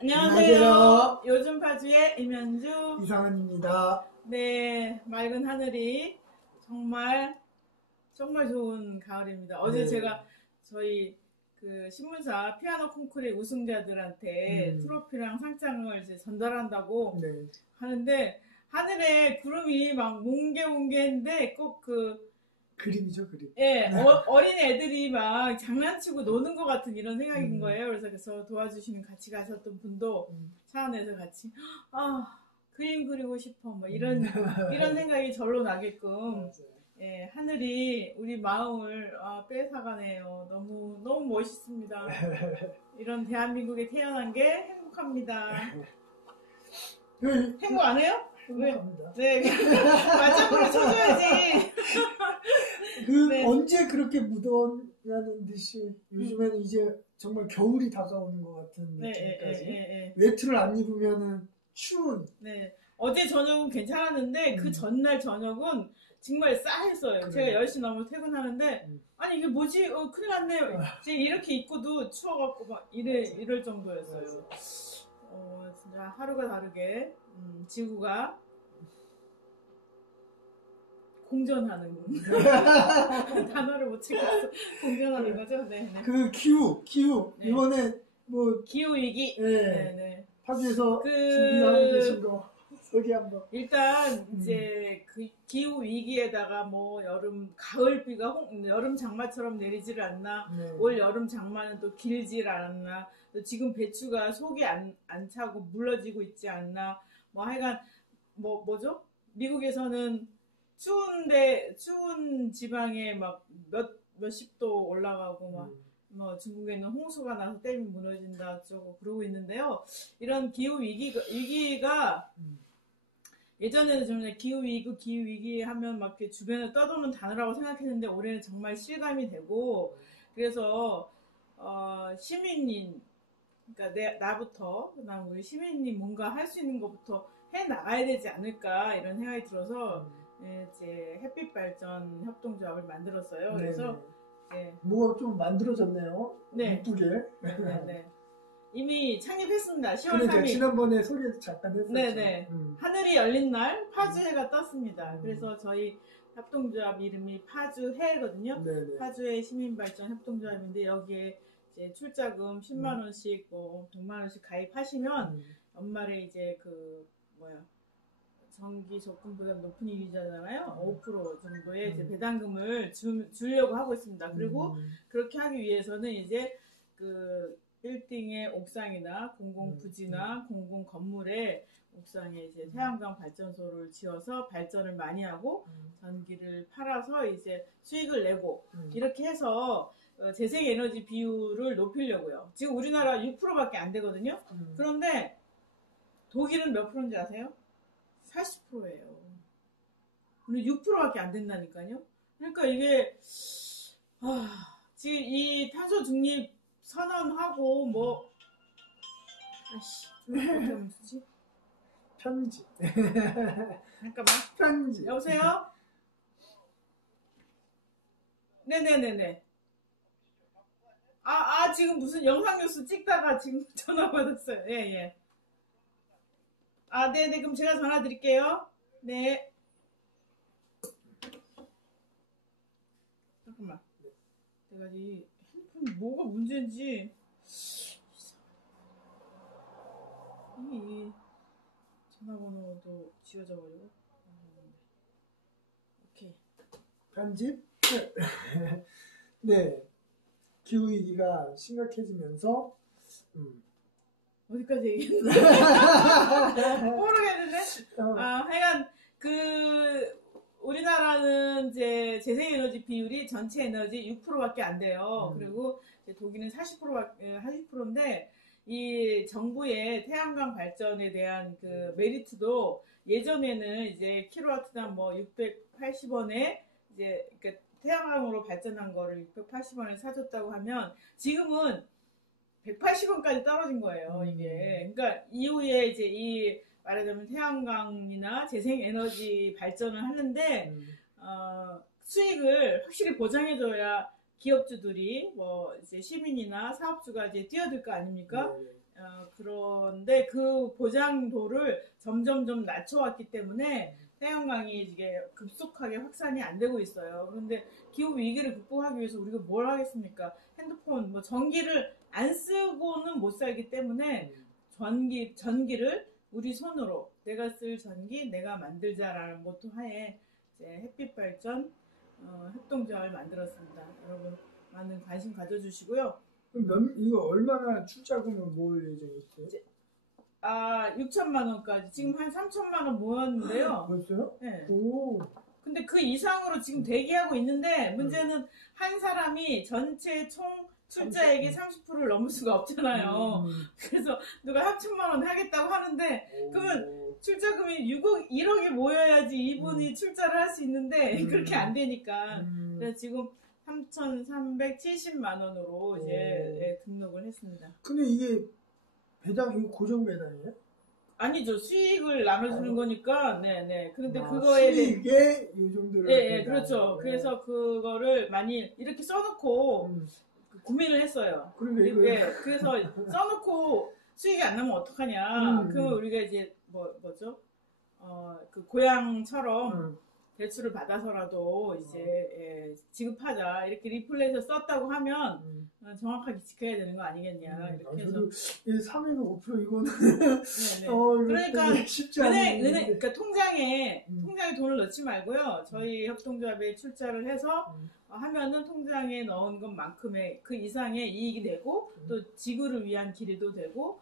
안녕하세요. 요즘 파주의 임현주 이상은입니다. 네, 맑은 하늘이 정말 좋은 가을입니다. 어제 네. 제가 저희 그 신문사 피아노 콩쿠르 우승자들한테 트로피랑 상장을 이제 전달한다고 네. 하는데 하늘에 구름이 막 뭉게뭉게인데 꼭 그림이죠, 그림. 예, 어린 애들이 막 장난치고 노는 것 같은 이런 생각인 거예요. 그래서 도와주시는 같이 가셨던 분도 차 안에서 같이 그림 그리고 싶어 뭐 이런 생각이 절로 나게끔 예, 하늘이 우리 마음을 뺏어가네요. 너무 멋있습니다. 이런 대한민국에 태어난 게 행복합니다. 행복 안 해요? 행복합니다. 네, 맞장구를 쳐줘야지. 네. 언제 그렇게 무더웠냐는 듯이 요즘에는 이제 정말 겨울이 다가오는 것 같은 느낌까지. 외투를 안 입으면은 추운. 네. 어제 저녁은 괜찮았는데 그 전날 저녁은 정말 싸했어요. 그래. 제가 10시 넘어 퇴근하는데 아니 이게 뭐지? 큰일 났네요. 제가 이렇게 입고도 추워갖고 막 이럴 정도였어요. 진짜 하루가 다르게 지구가 공전하는 단어를 못 찾겠어. 공전하는 거죠? 네. 그 기후 네. 이번에 뭐 기후 위기. 네. 파주에서 준비하고 계신 거 소개 한번. 일단 이제 그 기후 위기에다가 뭐 가을비가 여름 장마처럼 내리지를 않나. 네. 올 여름 장마는 또 길질 않았나. 또 지금 배추가 속이 안 차고 물러지고 있지 않나. 뭐 하여간 뭐죠? 미국에서는 추운 지방에 막 몇십 도 올라가고 뭐 중국에는 홍수가 나서 댐이 무너진다 어쩌고 그러고 있는데요. 이런 기후 위기가 예전에는 좀 기후 위기 하면 막 이렇게 주변에 떠도는 단어라고 생각했는데 올해는 정말 실감이 되고 그래서 시민인 그러니까 나부터 그다음 우리 시민이 뭔가 할 수 있는 것부터 해 나가야 되지 않을까 이런 생각이 들어서 이제 햇빛 발전 협동조합을 만들었어요. 네네. 그래서 뭐가 좀 만들어졌네요. 네. 이쁘게. 네. 이미 창립했습니다. 10월 그러니까 3일. 지난번에 소개도 잠깐 했었죠. 네네. 하늘이 열린 날 파주해가 떴습니다. 그래서 저희 협동조합 이름이 파주해거든요. 네네. 파주해 시민발전 협동조합인데 여기에 이제 출자금 10만 원씩 뭐 100만 원씩 가입하시면 연말에 이제 전기 접근보다 높은 이자잖아요. 5% 정도의 이제 배당금을 주려고 하고 있습니다. 그리고 그렇게 하기 위해서는 이제 그 빌딩의 옥상이나 공공부지나 공공 건물의 옥상에 이제 태양광 발전소를 지어서 발전을 많이 하고 전기를 팔아서 이제 수익을 내고 이렇게 해서 재생에너지 비율을 높이려고요. 지금 우리나라 6%밖에 안 되거든요. 그런데 독일은 몇 프로인지 아세요? 40%예요. 근데 6%밖에 안 된다니까요. 그러니까 이게 지금 이 탄소 중립 선언하고 뭐 어떻게 쓰지? 편지. 잠깐만. 편지. 여보세요? 네네네네. 지금 무슨 영상 뉴스 찍다가 지금 전화 받았어요. 예. 네네. 그럼 제가 전화 드릴게요. 네. 잠깐만. 내가 이 핸드폰 뭐가 문제인지. 이 전화번호도 지워져가지고. 오케이. 편집? 네. 기후위기가 심각해지면서 어디까지 얘기했나? 모르겠는데? 하여간 우리나라는 이제 재생에너지 비율이 전체 에너지 6%밖에 안 돼요. 그리고 이제 독일은 40%인데 이 정부의 태양광 발전에 대한 그 메리트도 예전에는 이제 킬로와트당 뭐 680원에 이제 그러니까 태양광으로 발전한 거를 680원에 사줬다고 하면 지금은 180원까지 떨어진 거예요, 이게. 그러니까 이후에 이제 이 말하자면 태양광이나 재생에너지 발전을 하는데 수익을 확실히 보장해줘야 기업주들이 뭐 이제 시민이나 사업주가 이제 뛰어들 거 아닙니까? 그런데 그 보장도를 점점점 낮춰왔기 때문에 태양광이 이게 급속하게 확산이 안 되고 있어요. 그런데 기후 위기를 극복하기 위해서 우리가 뭘 하겠습니까? 핸드폰, 뭐 전기를 안 쓰고는 못 살기 때문에 전기를 우리 손으로 내가 쓸 전기 내가 만들자라는 모토 하에 이제 햇빛 발전 협동조합을 만들었습니다. 여러분 많은 관심 가져주시고요. 그럼 이거 얼마나 출자금을 모을 예정이 있어요? 6천만 원까지 지금 한 3천만 원 모였는데요. 벌써요? 네. 오. 근데 그 이상으로 지금 대기하고 있는데 문제는 한 사람이 전체 총 출자액의 30%를 넘을 수가 없잖아요. 그래서 누가 3천만 원 하겠다고 하는데 그러면 출자금이 1억이 모여야지 이분이 출자를 할 수 있는데 그렇게 안 되니까 그래서 지금 3,370만 원으로 이제 등록을 했습니다. 근데 이게 배당 이거 고정 배당이에요? 아니죠. 수익을 나눠주는 거니까, 네네. 그런데 수익에 이 정도를. 네, 그렇죠. 그래서 그거를 많이 이렇게 써놓고 고민을 했어요. 그래서 써놓고 수익이 안 나면 어떡하냐. 그럼 우리가 이제 뭐죠? 그 고향처럼 대출을 받아서라도 이제 지급하자 이렇게 리플렛을 썼다고 하면 정확하게 지켜야 되는 거 아니겠냐 이렇게 해서 3에서 5% 이거는 그러니까 쉽지 않은 그러니까 통장에 돈을 넣지 말고요 저희 협동조합에 출자를 해서 하면은 통장에 넣은 것만큼의 그 이상의 이익이 되고 또 지구를 위한 길이도 되고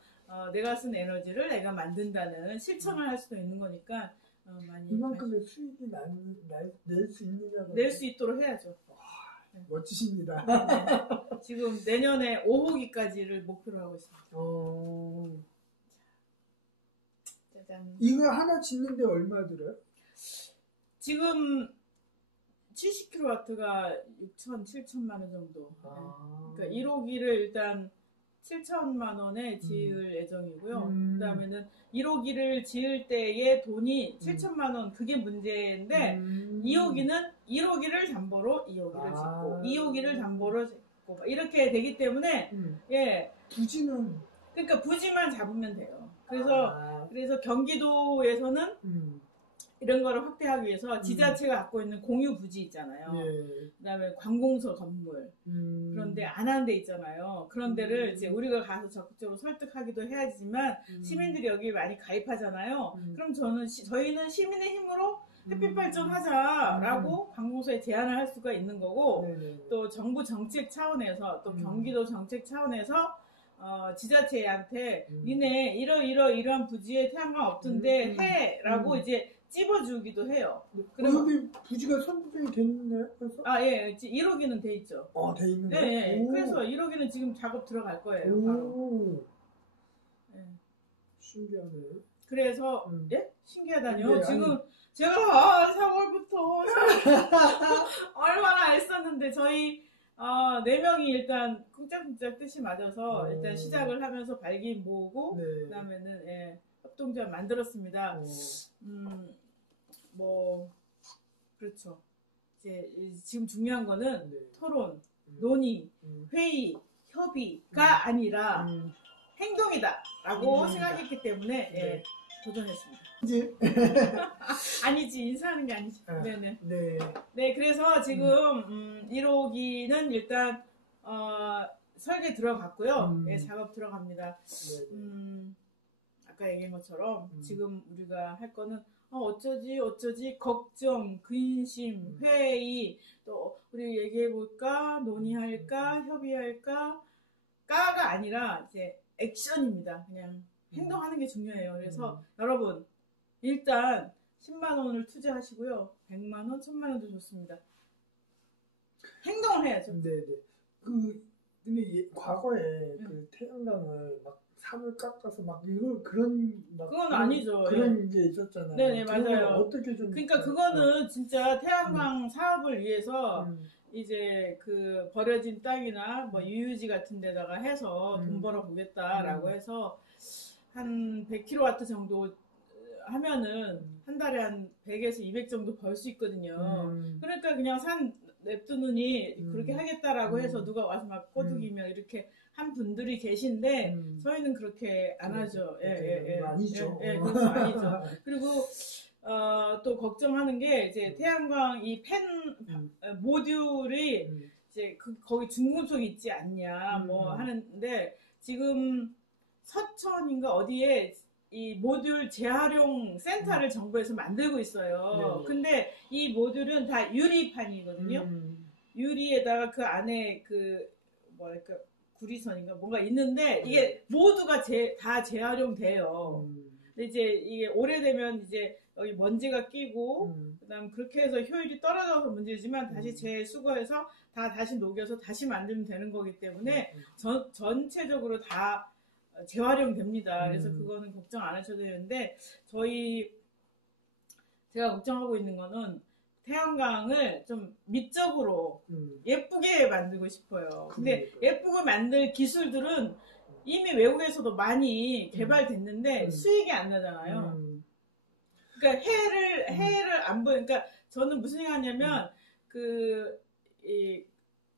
내가 쓴 에너지를 내가 만든다는 실천을 할 수도 있는 거니까. 많이 이만큼의 수익이 낼 수 있느냐고 낼 수 있도록 해야죠. 멋지십니다. 네. 지금 내년에 5호기까지를 목표로 하고 있습니다. 짜잔. 이거 하나 짓는데 얼마 들어요? 지금 70kW가 6천, 7천만 원 정도. 그러니까 1호기를 일단 7천만 원에 지을 예정이고요. 그 다음에는 1호기를 지을 때의 돈이 7천만 원, 그게 문제인데, 2호기는 1호기를 담보로 2호기를 짓고, 2호기를 담보로 짓고, 이렇게 되기 때문에, 예. 부지는? 그러니까 부지만 잡으면 돼요. 그래서 경기도에서는 이런 거를 확대하기 위해서 지자체가 갖고 있는 공유 부지 있잖아요. 그다음에 관공서 건물 그런데 안 하는 데 있잖아요. 그런 데를 이제 우리가 가서 적극적으로 설득하기도 해야지만 시민들이 여기 많이 가입하잖아요. 그럼 저희는 시민의 힘으로 햇빛 발전하자라고 관공서에 제안을 할 수가 있는 거고 또 정부 정책 차원에서 또 경기도 정책 차원에서 지자체한테 니네 이러한 부지에 태양광 없던데 해라고 이제 찝어주기도 해요. 여기 부지가 선정이 됐나요? 그래서? 예. 1호기는 돼 있죠. 돼 있는데? 네. 그래서 1호기는 지금 작업 들어갈 거예요. 바로. 네. 신기하네. 그래서, 예? 신기하다뇨? 지금 제가 4월부터 얼마나 애썼는데 저희 4명이 일단 쿵짝쿵짝 뜻이 맞아서 일단 시작을 하면서 발기인 모으고 그 다음에는 협동조합 만들었습니다. 그렇죠. 이제 지금 중요한 거는 토론, 논의, 회의, 협의가 아니라 행동이다라고 생각했기 때문에 도전했습니다. 아니지 인사하는 게 아니지. 네네. 네, 그래서 지금 1호기는 일단 설계 들어갔고요. 작업 들어갑니다. 아까 얘기한 것처럼 지금 우리가 할 거는 어쩌지 걱정, 근심, 회의 또 우리 얘기해볼까 논의할까 협의할까 까가 아니라 이제 액션입니다. 그냥 행동하는 게 중요해요. 그래서 여러분 일단 10만 원을 투자하시고요. 100만 원, 1000만 원도 좋습니다. 행동을 해야죠. 네네. 근데 과거에 그 태양광을 막 산을 깎아서 막 그건 아니죠. 그런 게 있었잖아요. 네네 맞아요. 어떻게 좀 그러니까 그거는 진짜 태양광 사업을 위해서 이제 그 버려진 땅이나 뭐 유유지 같은 데다가 해서 돈 벌어 보겠다라고 해서 한 100kW 정도 하면은 한 달에 한 100에서 200 정도 벌 수 있거든요. 그러니까 그냥 산 냅두느니 그렇게 하겠다라고 해서 누가 와서 막 꼬드기면 이렇게 한 분들이 계신데 저희는 그렇게 안 하죠. 아니죠. 그건 아니죠. 그리고 또 걱정하는 게 이제 태양광 이 펜 모듈이 이제 거기 중금속이 있지 않냐 뭐 하는데 지금 서천인가 어디에 이 모듈 재활용 센터를 정부에서 만들고 있어요. 근데 이 모듈은 다 유리판이거든요. 유리에다가 그 안에 그 뭐랄까 구리선인가 뭔가 있는데 이게 모두가 다 재활용돼요. 근데 이제 이게 오래되면 이제 여기 먼지가 끼고 그다음 그렇게 해서 효율이 떨어져서 문제지만 다시 재수거해서 다시 녹여서 다시 만들면 되는 거기 때문에 전체적으로 다 재활용됩니다. 그래서 그거는 걱정 안 하셔도 되는데 제가 걱정하고 있는 거는 태양광을 좀 미적으로 예쁘게 만들고 싶어요. 근데 예쁘게 만들 기술들은 이미 외국에서도 많이 개발됐는데 수익이 안 나잖아요. 그러니까 해를 안 그러니까 저는 무슨 생각하냐면 이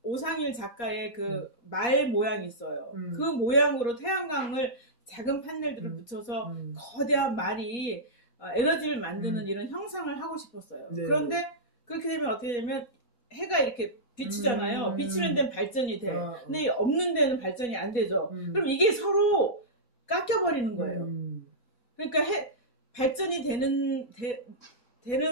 오상일 작가의 그 말 모양이 있어요. 그 모양으로 태양광을 작은 판넬들을 붙여서 거대한 말이 에너지를 만드는 이런 형상을 하고 싶었어요. 네. 그런데 그렇게 되면 어떻게 되면 해가 이렇게 비치잖아요. 비치는 데는 발전이 돼. 근데 없는 데는 발전이 안 되죠. 그럼 이게 서로 깎여버리는 거예요. 그러니까 발전이 되는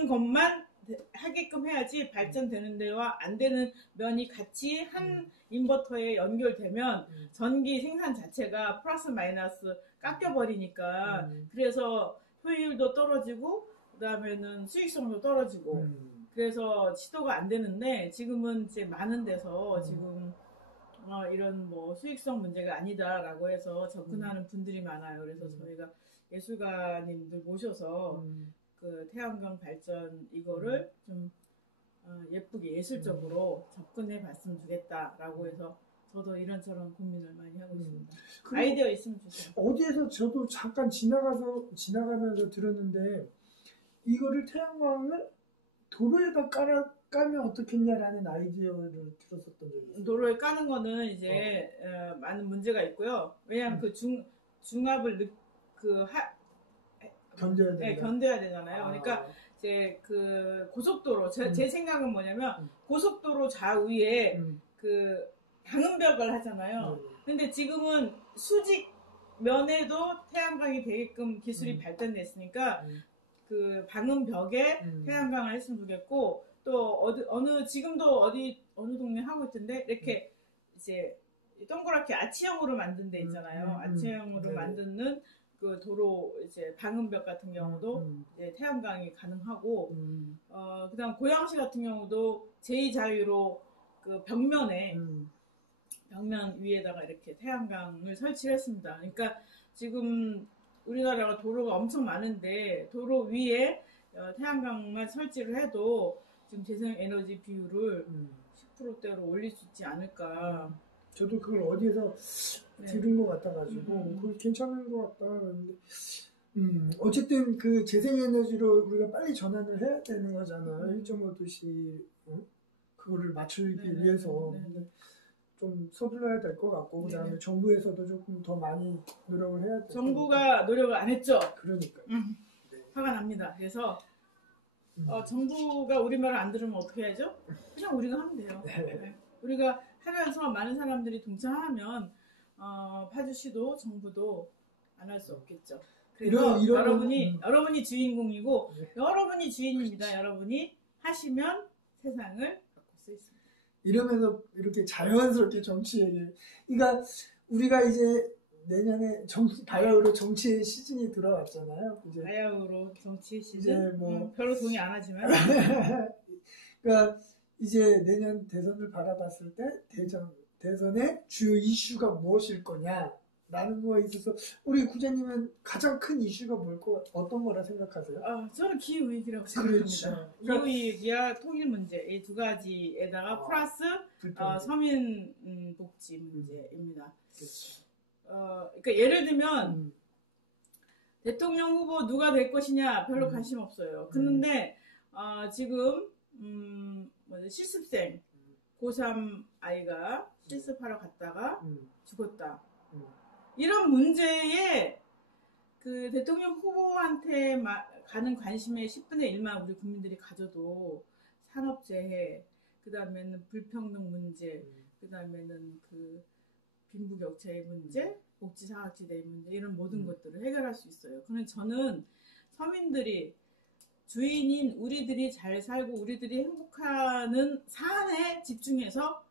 것만 하게끔 해야지 발전되는 데와 안 되는 면이 같이 한 인버터에 연결되면 전기 생산 자체가 플러스 마이너스 깎여버리니까 그래서 효율도 떨어지고 그다음에는 수익성도 떨어지고 그래서 시도가 안 되는데 지금은 이제 많은 데서 지금 이런 뭐 수익성 문제가 아니다라고 해서 접근하는 분들이 많아요. 그래서 저희가 예술가님들 모셔서 그 태양광 발전 이거를 좀 예쁘게 예술적으로 접근해 봤으면 좋겠다라고 해서 저도 이런저런 고민을 많이 하고 있습니다. 아이디어 있으면 주세요. 어디에서 저도 잠깐 지나가면서 들었는데 이거를 태양광을 도로에다 까면 어떻겠냐라는 아이디어를 들었었던 적이 있어요. 도로에 까는 거는 이제 많은 문제가 있고요. 왜냐하면 그 중압을 견뎌야 되잖아요. 그러니까 이제 그 고속도로 제 생각은 뭐냐면 고속도로 좌우에 그 방음벽을 하잖아요. 근데 지금은 수직 면에도 태양광이 되게끔 기술이 발전됐으니까 그 방음벽에 태양광을 했으면 좋겠고 또 지금도 어느 동네 하고 있던데 이렇게 이제 동그랗게 아치형으로 만든 데 있잖아요. 아치형으로 만드는 그 도로 이제 방음벽 같은 경우도 이제 태양광이 가능하고 그다음 고양시 같은 경우도 제2자유로 그 벽면 위에다가 이렇게 태양광을 설치를 했습니다. 그러니까 지금 우리나라가 도로가 엄청 많은데 도로 위에 태양광만 설치를 해도 지금 재생에너지 비율을 10%대로 올릴 수 있지 않을까. 저도 그걸 어디에서 들은 것 같아가지고 그거 괜찮은 것 같다 그러는데 어쨌든 그 재생에너지로 우리가 빨리 전환을 해야 되는 거잖아. 1.5도씨 그거를 맞추기 위해서 좀 서둘러야 될 것 같고 그다음에 정부에서도 조금 더 많이 노력을 해야 될 정부가 노력을 안 했죠. 그러니까 화가 납니다. 그래서 정부가 우리 말을 안 들으면 어떻게 해야죠? 그냥 우리가 하면 돼요. 우리가 하면서 많은 사람들이 동참하면 파주시도 정부도 안 할 수 없겠죠. 그래서 여러분이 주인공이고 여러분이 주인입니다. 여러분이 하시면 세상을 바꿀 수 있습니다. 이러면서 이렇게 자연스럽게 정치 얘기. 그러니까 우리가 이제 내년에 바야흐로 정치의 시즌이 들어왔잖아요. 이제 바야흐로 정치 시즌? 별로 동의 안 하지만. 그러니까 이제 내년 대선을 바라봤을 때 대선의 주요 이슈가 무엇일 거냐라는 거에 있어서 우리 구자님은 가장 큰 이슈가 어떤 거라 생각하세요? 저는 기후위기라고 생각합니다. 그렇죠. 기후위기와 통일 문제 이 두 가지에다가 플러스 서민 복지 문제입니다. 그렇죠. 그러니까 예를 들면 대통령 후보 누가 될 것이냐 별로 관심 없어요. 그런데 지금 실습생 고3 아이가 실습하러 갔다가 죽었다. 음. 이런 문제에 그 대통령 후보한테 가는 관심의 10분의 1만 우리 국민들이 가져도 산업재해, 그 다음에는 불평등 문제, 그 다음에는 그 빈부격차의 문제, 복지사각지대의 문제, 이런 모든 것들을 해결할 수 있어요. 그런데 저는 서민들이, 주인인 우리들이 잘 살고 우리들이 행복하는 사안에 집중해서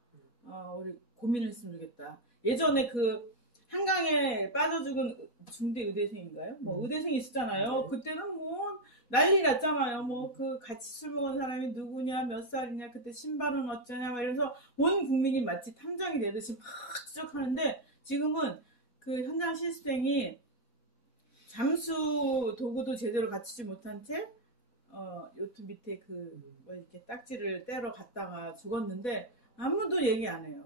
우리 고민을 했으면 좋겠다. 예전에 그 한강에 빠져 죽은 중대 의대생인가요? 뭐 의대생이 있었잖아요. 네. 그때는 뭐 난리 났잖아요. 뭐 그 같이 술 먹은 사람이 누구냐, 몇 살이냐, 그때 신발은 어쩌냐, 막 이러면서 온 국민이 마치 탐정이 되듯이 막 추적하는데, 지금은 그 현장 실습생이 잠수 도구도 제대로 갖추지 못한 채 요트 밑에 그 뭐 이렇게 딱지를 떼러 갔다가 죽었는데 아무도 얘기 안 해요.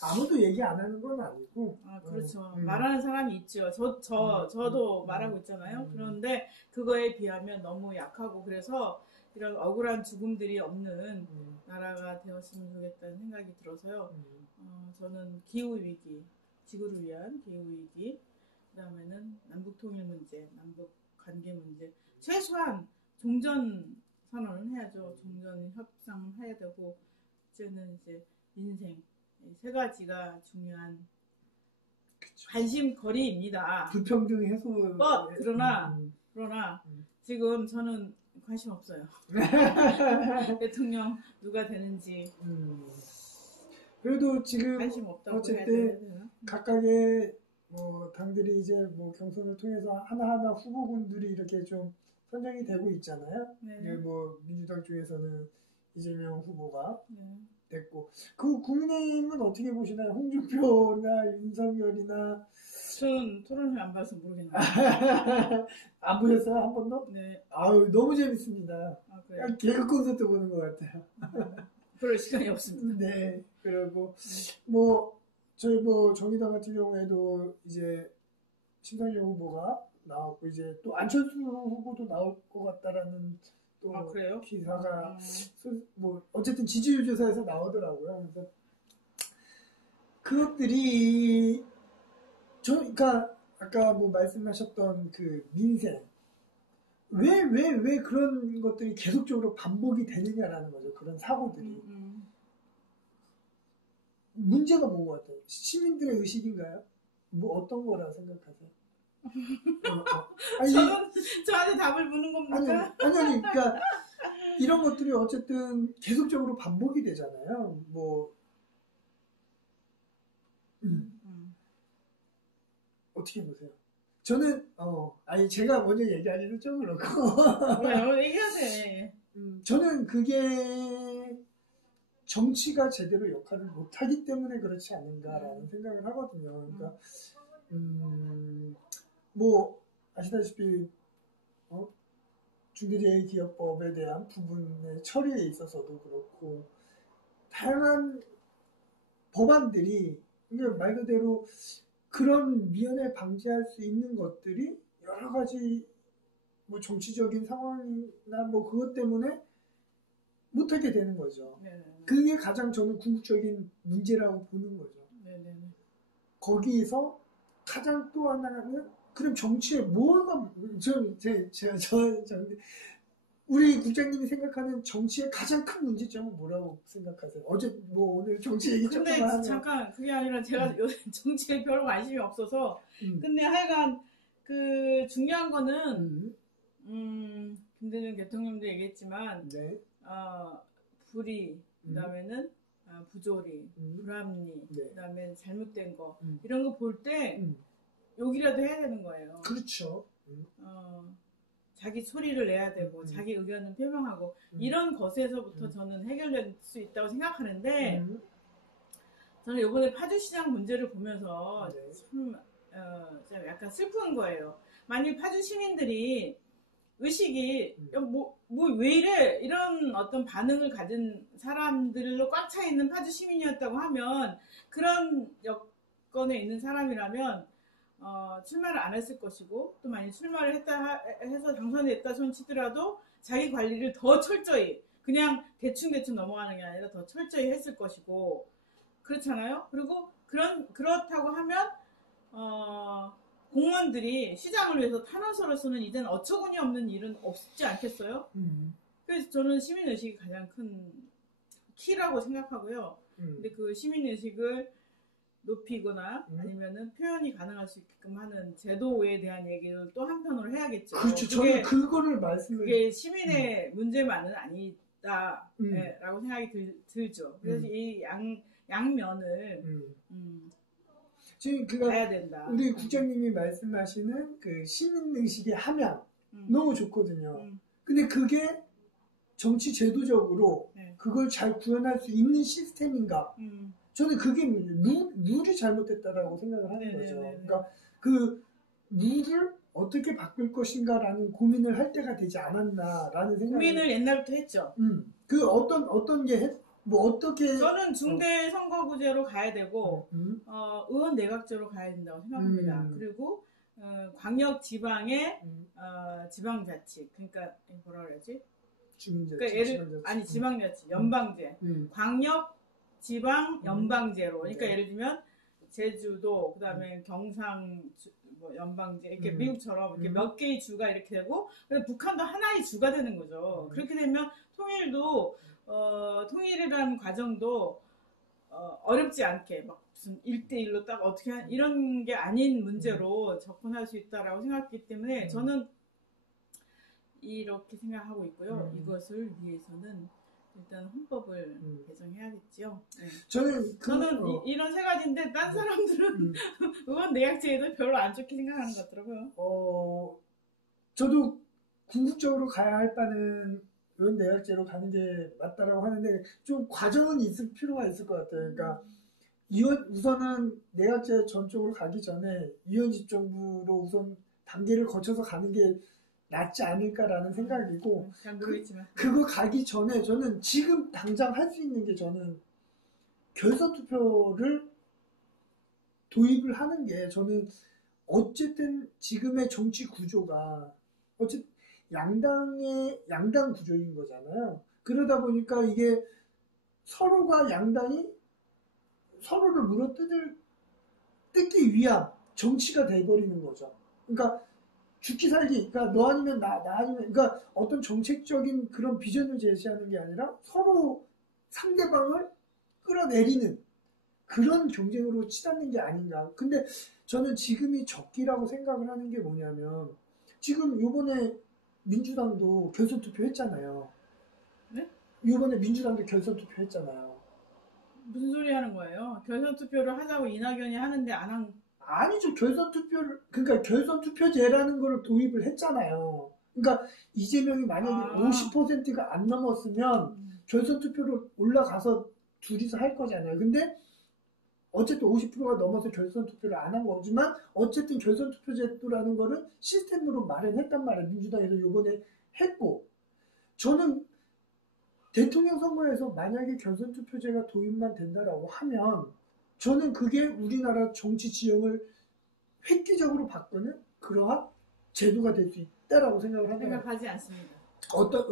아무도 얘기 안 하는 건 아니고. 아, 그렇죠. 말하는 사람이 있죠. 저도 말하고 있잖아요. 그런데 그거에 비하면 너무 약하고, 그래서 이런 억울한 죽음들이 없는 나라가 되었으면 좋겠다는 생각이 들어서요. 저는 기후위기, 지구를 위한 기후위기, 그 다음에는 남북통일 문제, 남북관계 문제, 최소한 종전 선언을 해야죠. 종전 협상을 해야 되고, 이제는 이제 민생, 세 가지가 중요한 관심거리입니다. 불평등 해소. 그러나 지금 저는 관심 없어요. 대통령 누가 되는지. 그래도 지금 관심 없다고 어쨌든 각각의 뭐 당들이 이제 뭐 경선을 통해서 하나하나 후보군들이 이렇게 좀 선정이 되고 있잖아요. 네. 뭐 민주당 쪽에서는 이재명 후보가 네. 됐고, 그 국민의힘은 어떻게 보시나요? 홍준표나 윤석열이나. 저는 토론을 안 봐서 모르겠네요. 안 보셨어요? 한 번도? 네. 아유, 너무 재밌습니다. 아, 그래요? 그냥 개그 콘서트 보는 것 같아요. 그럴 시간이 없습니다. 네. 그리고 뭐 저희 뭐 정의당 같은 경우에도 이제 심상정 후보가 나왔고, 이제 또 안철수 후보도 나올 것 같다라는 또 그래요? 기사가 뭐 어쨌든 지지율 조사에서 나오더라고요. 그래서 그것들이 그러니까 아까 뭐 말씀하셨던 그 민생, 왜 그런 것들이 계속적으로 반복이 되느냐라는 거죠. 그런 사고들이. 문제가 뭔 것 같아요? 시민들의 의식인가요? 뭐 어떤 거라 생각하세요? 아니, 저한테 답을 묻는 겁니까? 아니, 그러니까 이런 것들이 어쨌든 계속적으로 반복이 되잖아요. 뭐 어떻게 보세요? 저는 아니 제가 먼저 얘기하기는 좀 그렇고. 왜요? 얘기하세요. 저는 그게 정치가 제대로 역할을 못하기 때문에 그렇지 않는가라는 생각을 하거든요. 그러니까 뭐 아시다시피 중대재해기업법에 대한 부분의 처리에 있어서도 그렇고, 다양한 법안들이 말 그대로 그런 미연에 방지할 수 있는 것들이 여러 가지 뭐 정치적인 상황이나 뭐 그것 때문에 못하게 되는 거죠. 네네네. 그게 가장 저는 궁극적인 문제라고 보는 거죠. 네네네. 거기서 가장 또 하나는, 그럼 정치에 뭐가, 우리 국장님이 생각하는 정치의 가장 큰 문제점은 뭐라고 생각하세요? 어제 뭐 오늘 정치 얘기 조금만 근데 하면. 잠깐, 그게 아니라 제가 요새 정치에 별로 관심이 없어서. 근데 하여간 그 중요한 거는 김대중 대통령도 얘기했지만, 네. 불의, 그다음에는 부조리, 불합리, 네. 그다음에 잘못된 거, 이런 거 볼 때 욕이라도 해야 되는 거예요. 그렇죠. 자기 소리를 내야 되고 자기 의견을 표명하고 이런 것에서부터 저는 해결될 수 있다고 생각하는데, 저는 이번에 파주시장 문제를 보면서 네. 참 약간 슬픈 거예요. 만약 파주 시민들이 의식이 왜 이래, 이런 어떤 반응을 가진 사람들로 꽉 차 있는 파주 시민이었다고 하면, 그런 여건에 있는 사람이라면 출마를 안 했을 것이고, 또 만약 출마를 해서 당선이 됐다 손 치더라도 자기 관리를 더 철저히, 그냥 대충대충 넘어가는 게 아니라 더 철저히 했을 것이고 그렇잖아요. 그리고 그렇다고 하면 공무원들이 시장을 위해서 탄원서로서는 이제는 어처구니 없는 일은 없지 않겠어요? 그래서 저는 시민의식이 가장 큰 키라고 생각하고요. 근데 그 시민의식을 높이거나 아니면은 표현이 가능할 수 있게끔 하는 제도에 대한 얘기를 또 한편으로 해야겠죠. 그렇죠. 저는 그거를 그게 시민의 문제만은 아니다. 라고 생각이 들죠. 그래서 이 양면을 지금 봐야 된다. 우리 국장님이 말씀하시는 그 시민의식의 함양 너무 좋거든요. 근데 그게 정치 제도적으로 그걸 잘 구현할 수 있는 시스템인가? 저는 그게 룰이 잘못됐다라고 생각을 하는 거죠. 그러니까 그 룰을 어떻게 바꿀 것인가라는 고민을 할 때가 되지 않았나라는 생각을. 고민을 옛날부터 했죠. 그 어떤 게 뭐 어떻게 저는 중대 선거구제로 가야 되고 의원 내각제로 가야 된다고 생각합니다. 그리고 광역 지방의 지방자치 그러니까 뭐라 그래야지? 그러니까 지방자치 연방제 광역 지방 연방제로 그러니까 예를 들면 제주도 그다음에 경상 뭐 연방제 이렇게 미국처럼 이렇게 몇 개의 주가 이렇게 되고 북한도 하나의 주가 되는 거죠. 그렇게 되면 통일이라는 과정도 어렵지 않게 막 무슨 1대1로 딱 어떻게 이런 게 아닌 문제로 접근할 수 있다라고 생각했기 때문에 저는 이렇게 생각하고 있고요. 이것을 위해서는 일단 헌법을 개정해야겠죠. 네. 저는 이런 세 가지인데 딴 사람들은 의원 내각제에도 별로 안 좋게 생각하는 것 같더라고요. 저도 궁극적으로 가야 할 바는 의원 내각제로 가는 게 맞다라고 하는데 좀 과정은 있을 필요가 있을 것 같아요. 그러니까 우선은 내각제 전적으로 가기 전에 위원 집정부로 우선 단계를 거쳐서 가는 게 낫지 않을까라는 생각이고 그거 가기 전에 저는 지금 당장 할 수 있는 게 저는 결선 투표를 도입을 하는 게 저는 어쨌든 지금의 정치 구조가 어쨌든 양당 구조인 거잖아요. 그러다 보니까 이게 서로가 양당이 서로를 뜯기 위한 정치가 돼버리는 거죠. 그러니까 죽기 살기, 그러니까 너 아니면 나 아니면, 그러니까 어떤 정책적인 그런 비전을 제시하는 게 아니라 서로 상대방을 끌어내리는 그런 경쟁으로 치닫는 게 아닌가. 근데 저는 지금이 적기라고 생각을 하는 게 뭐냐면 지금 요번에 민주당도 결선 투표 했잖아요. 네? 요번에 민주당도 결선 투표 했잖아요. 무슨 소리 하는 거예요? 결선 투표를 하자고 이낙연이 하는데 안 한. 아니죠. 그러니까 결선 투표제라는 걸 도입을 했잖아요. 그러니까 이재명이 만약에 50%가 안 넘었으면 결선 투표로 올라가서 둘이서 할 거잖아요. 근데 어쨌든 50%가 넘어서 결선 투표를 안 한 거지만 어쨌든 결선 투표제도라는 거를 시스템으로 마련했단 말이에요. 민주당에서 요번에 했고 저는 대통령 선거에서 만약에 결선 투표제가 도입만 된다라고 하면 저는 그게 우리나라 정치 지형을 획기적으로 바꾸는 그러한 제도가 될 수 있다라고 생각을 합니다. 생각하지 않습니다. 어떤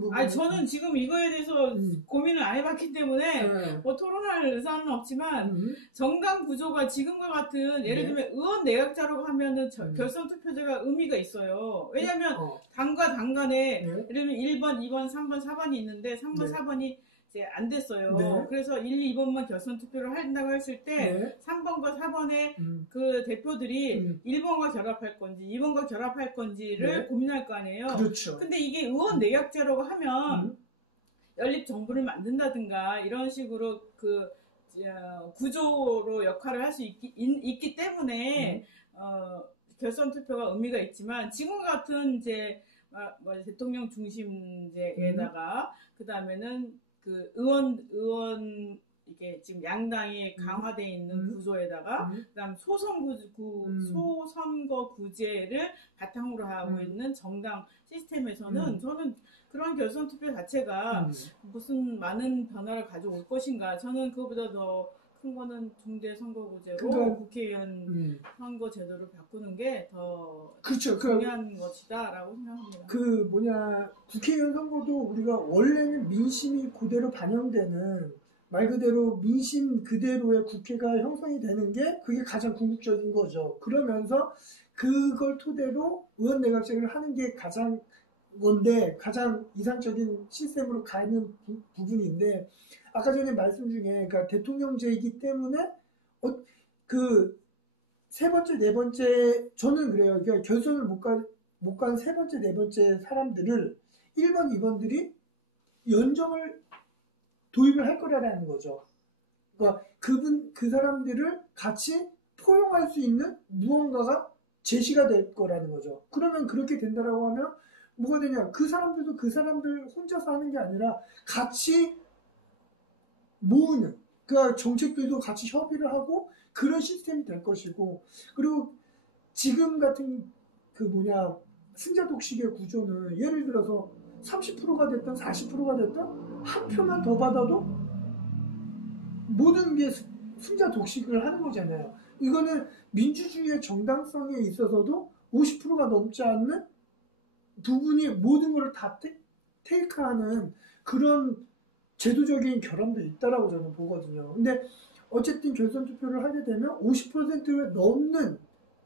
부분? 아니 저는 지금 이거에 대해서 고민을 안 해봤기 때문에 뭐 토론할 의사는 없지만 정당 구조가 지금과 같은 예를 들면 의원 내각제라고 하면은 결선 투표제가 의미가 있어요. 왜냐하면 당과 당 간에 예를 들면 1번, 2번, 3번, 4번이 있는데 3번, 4번이 이제 안 됐어요. 그래서 1, 2번만 결선 투표를 한다고 했을 때 3번과 4번의 그 대표들이 1번과 결합할 건지 2번과 결합할 건지를 고민할 거 아니에요. 그렇죠. 근데 이게 의원 내각제라고 하면 연립 정부를 만든다든가 이런 식으로 그 구조로 역할을 할 수 있기 때문에 결선 투표가 의미가 있지만 지금 같은 이제 대통령 중심제에다가 그 다음에는 그 의원 이게 지금 양당이 강화되어 있는 구조에다가 그다음 소선거구제를 바탕으로 하고 있는 정당 시스템에서는 저는 그런 결선 투표 자체가 무슨 많은 변화를 가져올 것인가 저는 그것보다 더 큰 거는 중대선거구제로 그러니까, 국회의원 선거 제도를 바꾸는 게 더 그렇죠. 중요한 것이다라고 생각합니다. 국회의원 선거도 우리가 원래는 민심이 그대로 반영되는 말 그대로 민심 그대로의 국회가 형성이 되는 게 그게 가장 궁극적인 거죠. 그러면서 그걸 토대로 의원 내각제를 하는 게 가장 이상적인 시스템으로 가는 부분인데, 아까 전에 말씀 중에 그러니까 대통령제이기 때문에 그 세 번째, 네 번째 저는 그래요. 그러니까 결선을 못 간 세 번째, 네 번째 사람들을 1번, 2번들이 연정을 도입을 할 거라는 거죠. 그러니까 그 사람들을 같이 포용할 수 있는 무언가가 제시가 될 거라는 거죠. 그러면 그렇게 된다라고 하면 뭐가 되냐? 그 사람들도 그 사람들 혼자서 하는 게 아니라 같이 모으는, 그 정책들도 같이 협의를 하고 그런 시스템이 될 것이고, 그리고 지금 같은 승자 독식의 구조는 예를 들어서 30%가 됐든 40%가 됐든 한 표만 더 받아도 모든 게 승자 독식을 하는 거잖아요. 이거는 민주주의의 정당성에 있어서도 50%가 넘지 않는 부분이 모든 걸 다 테이크하는 그런 제도적인 결함도 있다라고 저는 보거든요. 근데 어쨌든 결선 투표를 하게 되면 50%가 넘는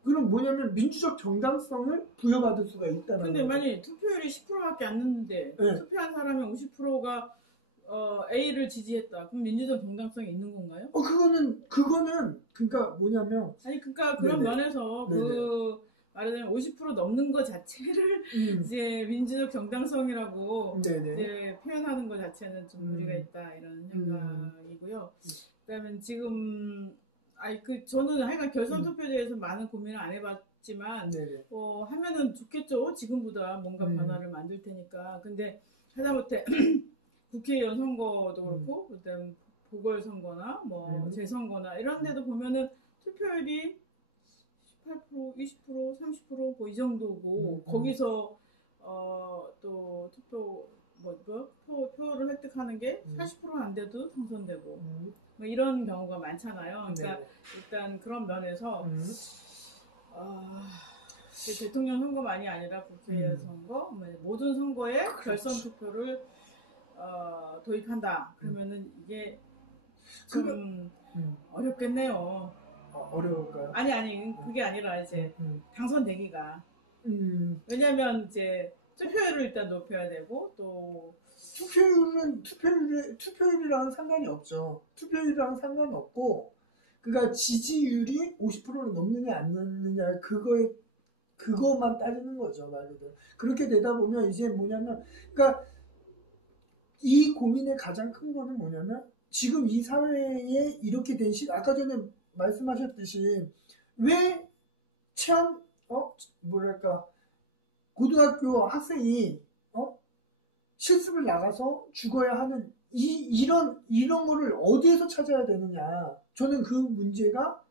그런 뭐냐면 민주적 정당성을 부여받을 수가 있다는 근데 거죠. 만약에 투표율이 10%밖에 안 됐는데 네. 투표한 사람이 50%가 A를 지지했다. 그럼 민주적 정당성이 있는 건가요? 그거는 그러니까 뭐냐면 그러니까 그런 네네. 면에서 네네. 말하자면 50% 넘는 것 자체를 이제 민주적 정당성이라고 이제 표현하는 것 자체는 좀 무리가 있다 이런 생각이고요. 그다음에 지금 저는 하여간 결선 투표에 대해서 많은 고민을 안 해봤지만 하면은 좋겠죠. 지금보다 뭔가 변화를 만들 테니까. 근데 하다못해 국회의원 선거도 그렇고 그다음 보궐선거나 뭐 재선거나 이런 데도 보면은 투표율이 18%, 20%, 30% 뭐 이 정도고 거기서 또 투표 표를 획득하는 게 40%가 안 돼도 당선되고 뭐 이런 경우가 많잖아요. 그러니까 일단 그런 면에서 대통령 선거만이 아니라 국회의원 선거 모든 선거에 결선 투표를 도입한다. 그러면은 이게 좀 어렵겠네요. 어려울까요? 아니 그게 아니라 이제 당선되기가 왜냐면 이제 투표율을 일단 높여야 되고 또 투표율이랑 상관이 없죠. 투표율이랑 상관없고 그러니까 지지율이 50%를 넘느냐 안 넘느냐 그거만 따지는 거죠, 말 그대로. 그렇게 되다 보면 이제 뭐냐면 그러니까 이 고민의 가장 큰 거는 뭐냐면 지금 이 사회에 이렇게 된 아까 전에 말씀하셨듯이 왜 고등학교 학생이 실습을 나가서 죽어야 하는 이런 거를 어디에서 찾아야 되느냐. 저는 그 문제가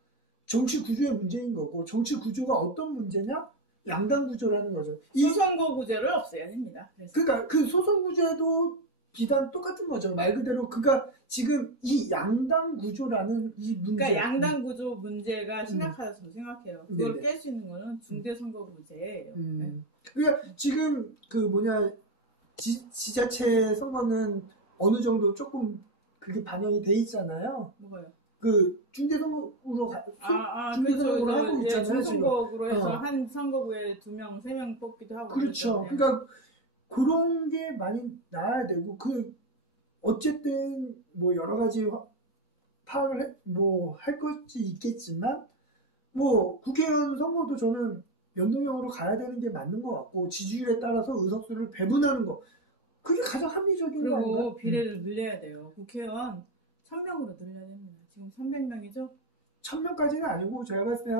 정치 구조의 문제인 거고, 정치 구조가 어떤 문제냐? 양당 구조라는 거죠. 소선거구제를 없애야 됩니다. 그러니까 그 소선구제도 비단 똑같은 거죠. 말 그대로 그러니까 지금 이 양당 구조라는 이 문제. 그러니까 양당 구조 문제가 심각하다고 저는 생각해요. 그걸 깰 수 있는 거는 중대선거구제예요. 그러니까 지금 지자체 선거는 어느 정도 조금 그게 반영이 돼 있잖아요. 뭐가요? 그 중대선거구로 중대선거구로 하고 있잖아요. 중대선거구로 해서 한 선거구에 2명, 3명 뽑기도 하고. 그렇죠. 그러니까 그런 게 많이 나와야 되고 어쨌든 뭐 여러 가지 파악을 할 것이 있겠지만 국회의원 선거도 저는 연동형으로 가야 되는 게 맞는 것 같고 지지율에 따라서 의석수를 배분하는 거 그게 가장 합리적인 거 아닌가요? 그리고 비례를 늘려야 돼요. 국회의원 1000명으로 늘려야 됩니다. 지금 300명이죠? 1000명까지는 아니고 제가 봤을 때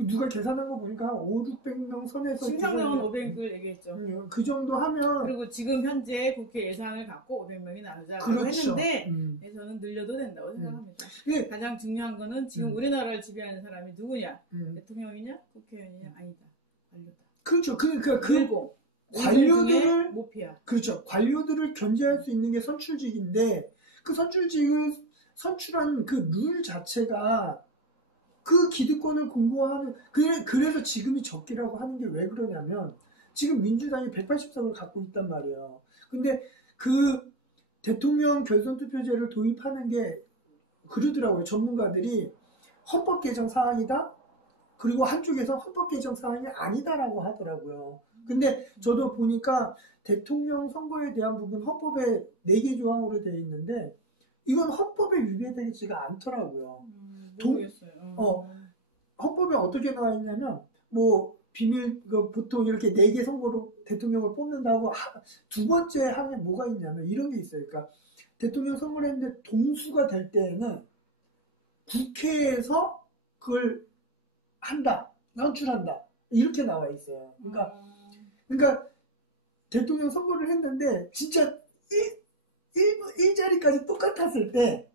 누가 계산한 거 보니까 한 500-600명 선에서 심상정은 500을 얘기했죠. 그 정도 하면 그리고 지금 현재 국회 예산을 갖고 500명이 나누자고 그렇죠. 했는데 저는 늘려도 된다고 생각합니다. 가장 중요한 거는 지금 우리나라를 지배하는 사람이 누구냐? 대통령이냐? 국회의원이냐? 아니다. 관료다. 그렇죠. 그리고 관료들을 모피아. 그렇죠. 관료들을 견제할 수 있는 게 선출직인데 그 선출직을 선출한 그 룰 자체가 그 기득권을 공고하는, 그래서 지금이 적기라고 하는 게 왜 그러냐면, 지금 민주당이 180석을 갖고 있단 말이에요. 근데 그 대통령 결선 투표제를 도입하는 게 그러더라고요. 전문가들이 헌법 개정 사항이다. 그리고 한쪽에서 헌법 개정 사항이 아니다라고 하더라고요. 근데 저도 보니까 대통령 선거에 대한 부분 헌법에 4개 조항으로 되어 있는데 이건 헌법에 위배되지가 않더라고요. 모르겠어요. 헌법에 어떻게 나와 있냐면 비밀 보통 이렇게 4개 선거로 대통령을 뽑는다고 두 번째 항에 뭐가 있냐면 이런 게 있어요. 그러니까 대통령 선거를 했는데 동수가 될 때에는 국회에서 그걸 한다, 선출한다 이렇게 나와 있어요. 그러니까 대통령 선거를 했는데 진짜 1자리까지 똑같았을 때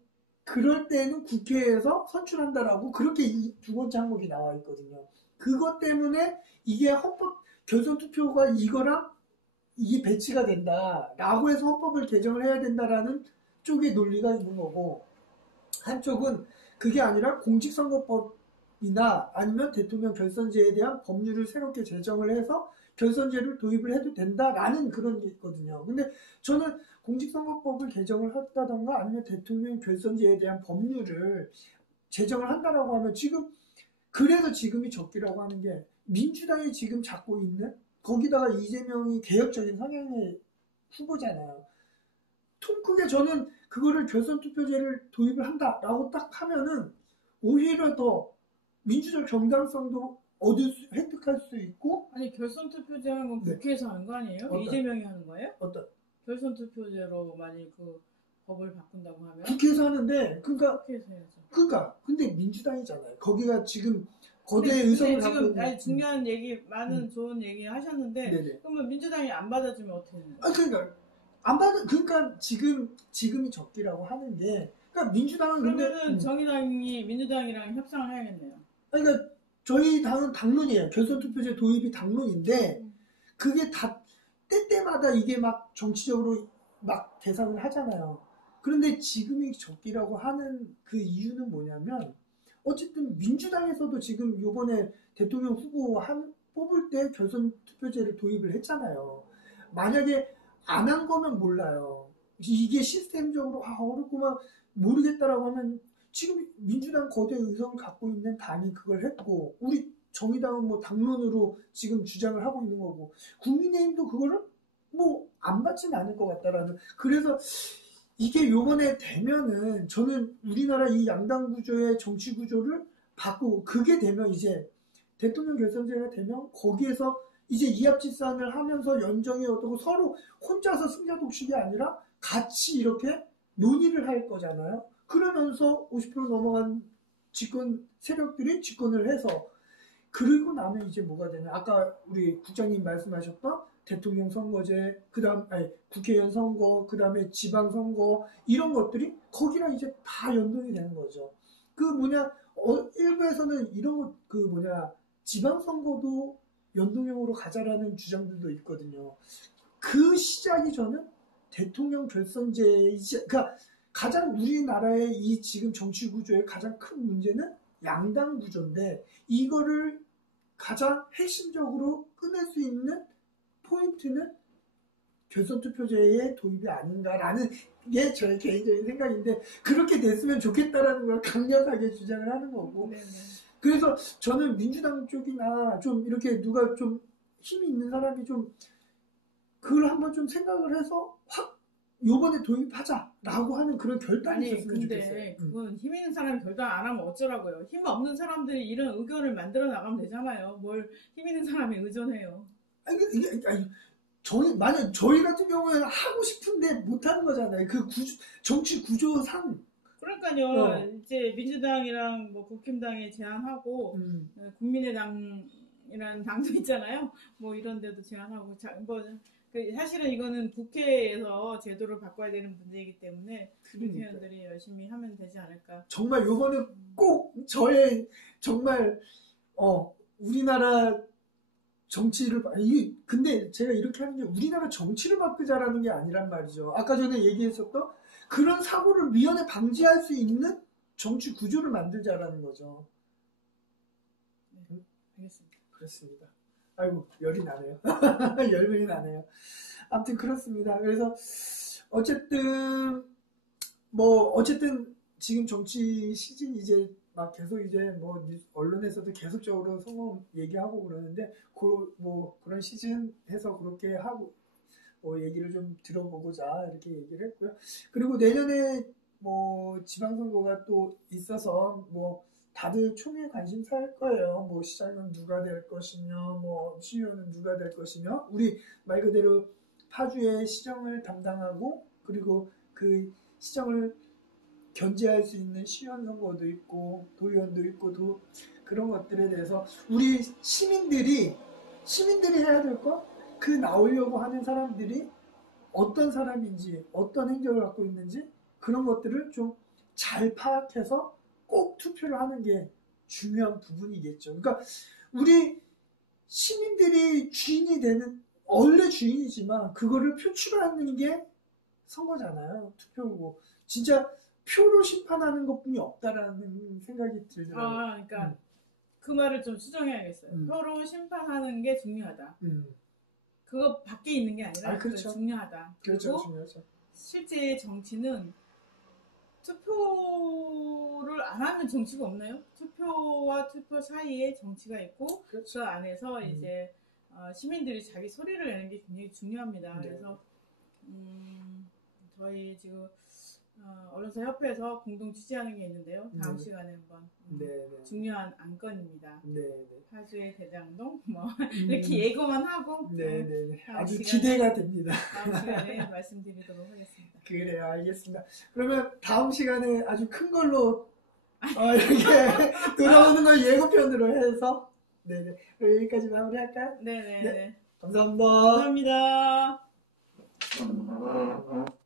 그럴 때는 국회에서 선출한다라고 그렇게 두 번째 항목이 나와 있거든요. 그것 때문에 이게 헌법 결선 투표가 이거랑 이게 배치가 된다라고 해서 헌법을 개정을 해야 된다라는 쪽의 논리가 있는 거고, 한쪽은 그게 아니라 공직선거법이나 아니면 대통령 결선제에 대한 법률을 새롭게 제정을 해서 결선제를 도입을 해도 된다라는 그런 게 있거든요. 근데 저는 공직선거법을 개정을 했다던가 아니면 대통령 결선제에 대한 법률을 제정을 한다라고 하면 그래서 지금이 적기라고 하는 게 민주당이 지금 잡고 있는, 거기다가 이재명이 개혁적인 성향의 후보잖아요. 통 크게 저는 그거를 결선 투표제를 도입을 한다라고 딱 하면은 오히려 더 민주적 정당성도 획득할 수 있고. 아니 결선 투표제 하는 건 국회에서 하는 거 아니에요? 이재명이 하는 거예요? 결선 투표제로 만약 그 법을 바꾼다고 하면 국회에서 하는데 국회에서 해야죠. 근데 민주당이잖아요. 거기가 지금 거대 의석을 갖고 있는. 중요한 얘기, 많은 좋은 얘기 하셨는데 네네. 그러면 민주당이 안 받아주면 어떻게 되는 거예요? 그러니까 안 받아. 그러니까 지금이 적기라고 하는 게, 그러니까 민주당은 그러면은 정의당이 민주당이랑 협상을 해야겠네요. 그러니까 저희 당은 당론이에요. 결선 투표제 도입이 당론인데 그게 다 때때마다 이게 막 정치적으로 막 계산을 하잖아요. 그런데 지금이 적기라고 하는 그 이유는 뭐냐면, 어쨌든 민주당에서도 지금 요번에 대통령 후보 뽑을 때 결선 투표제를 도입을 했잖아요. 만약에 안 한 거면 몰라요. 이게 시스템적으로 어렵구만 모르겠다라고 하면, 지금 민주당 거대 의석을 갖고 있는 당이 그걸 했고, 우리 정의당은 당론으로 지금 주장을 하고 있는 거고, 국민의힘도 그거를 안 받지는 않을 것 같다라는. 그래서 이게 요번에 되면은 저는 우리나라 이 양당 구조의 정치 구조를 바꾸고, 그게 되면 이제 대통령 결선제가 되면 거기에서 이제 이합집산을 하면서 연정이 어떻고 서로 혼자서 승자 독식이 아니라 같이 이렇게 논의를 할 거잖아요. 그러면서 50% 넘어간 집권 세력들이 집권을 해서, 그리고 나면 이제 뭐가 되냐, 아까 우리 국장님 말씀하셨던 대통령 선거제, 국회의원 선거, 그 다음에 지방 선거, 이런 것들이 거기랑 이제 다 연동이 되는 거죠. 일부에서는 이런 지방 선거도 연동형으로 가자라는 주장들도 있거든요. 그 시작이 저는 대통령 결선제, 그러니까 가장 우리나라의 이 지금 정치 구조의 가장 큰 문제는 양당 구조인데, 이거를 가장 핵심적으로 끝낼 수 있는 포인트는 결선 투표제의 도입이 아닌가라는 게 저의 개인적인 생각인데, 그렇게 됐으면 좋겠다라는 걸 강력하게 주장을 하는 거고. 네네. 그래서 저는 민주당 쪽이나 좀 이렇게 누가 좀 힘이 있는 사람이 좀 그걸 한번 좀 생각을 해서 확 요번에 도입하자라고 하는 그런 결단이 있었으면 좋겠어요. 근데 그건 힘 있는 사람이 결단 안 하면 어쩌라고요. 힘 없는 사람들이 이런 의견을 만들어 나가면 되잖아요. 뭘 힘 있는 사람이 의존해요. 만약 저희 같은 경우에는 하고 싶은데 못하는 거잖아요. 그 정치 구조상. 그러니까요. 이제 민주당이랑 국힘당이 제안하고 국민의당이라는 당도 있잖아요. 이런 데도 제안하고 사실은 이거는 국회에서 제도를 바꿔야 되는 문제이기 때문에 국회의원들이 열심히 하면 되지 않을까. 정말 요거는 꼭 저의 정말 우리나라 정치를, 근데 제가 이렇게 하는 게 우리나라 정치를 바꾸자라는 게 아니란 말이죠. 아까 전에 얘기했었던 그런 사고를 미연에 방지할 수 있는 정치 구조를 만들자라는 거죠. 네, 알겠습니다. 그렇습니다. 아이고, 열이 나네요. 열이 나네요. 아무튼 그렇습니다. 그래서 어쨌든 지금 정치 시즌 이제 막 계속 이제 뭐 언론에서도 계속적으로 성공 얘기하고 그러는데 그런 시즌에서 그렇게 하고 얘기를 좀 들어보고자 이렇게 얘기를 했고요. 그리고 내년에 지방선거가 또 있어서 다들 총회 관심사일 거예요. 시장은 누가 될 것이며, 시의원은 누가 될 것이며, 우리 말 그대로 파주의 시정을 담당하고, 그리고 그 시정을 견제할 수 있는 시의원 선거도 있고, 도의원도 있고, 그런 것들에 대해서 우리 시민들이 해야 될 거, 그 나오려고 하는 사람들이 어떤 사람인지, 어떤 행적을 갖고 있는지, 그런 것들을 좀 잘 파악해서 꼭 투표를 하는 게 중요한 부분이겠죠. 그러니까 우리 시민들이 주인이 되는, 원래 주인이지만 그거를 표출하는 게 선거잖아요. 투표고. 진짜 표로 심판하는 것뿐이 없다라는 생각이 들더라고요. 그러니까 그 말을 좀 수정해야겠어요. 표로 심판하는 게 중요하다. 그거 밖에 있는 게 아니라 그렇죠. 중요하다. 그렇죠, 그리고 중요하죠. 실제 정치는 투표를 안 하면 정치가 없나요? 투표와 투표 사이에 정치가 있고, 그렇죠. 그 안에서 이제 시민들이 자기 소리를 내는 게 굉장히 중요합니다. 네. 그래서 저희 지금 언론사 협회에서 공동 취재하는 게 있는데요. 다음 시간에 한번 중요한 안건입니다. 파주의 대장동 이렇게 예고만 하고 아주 기대가 됩니다. 다음 시간에 말씀드리도록 하겠습니다. 그래요, 알겠습니다. 그러면 다음 시간에 아주 큰 걸로 이렇게 돌아오는 걸 예고편으로 해서 그럼 여기까지 마무리할까요? 네. 감사합니다. 감사합니다.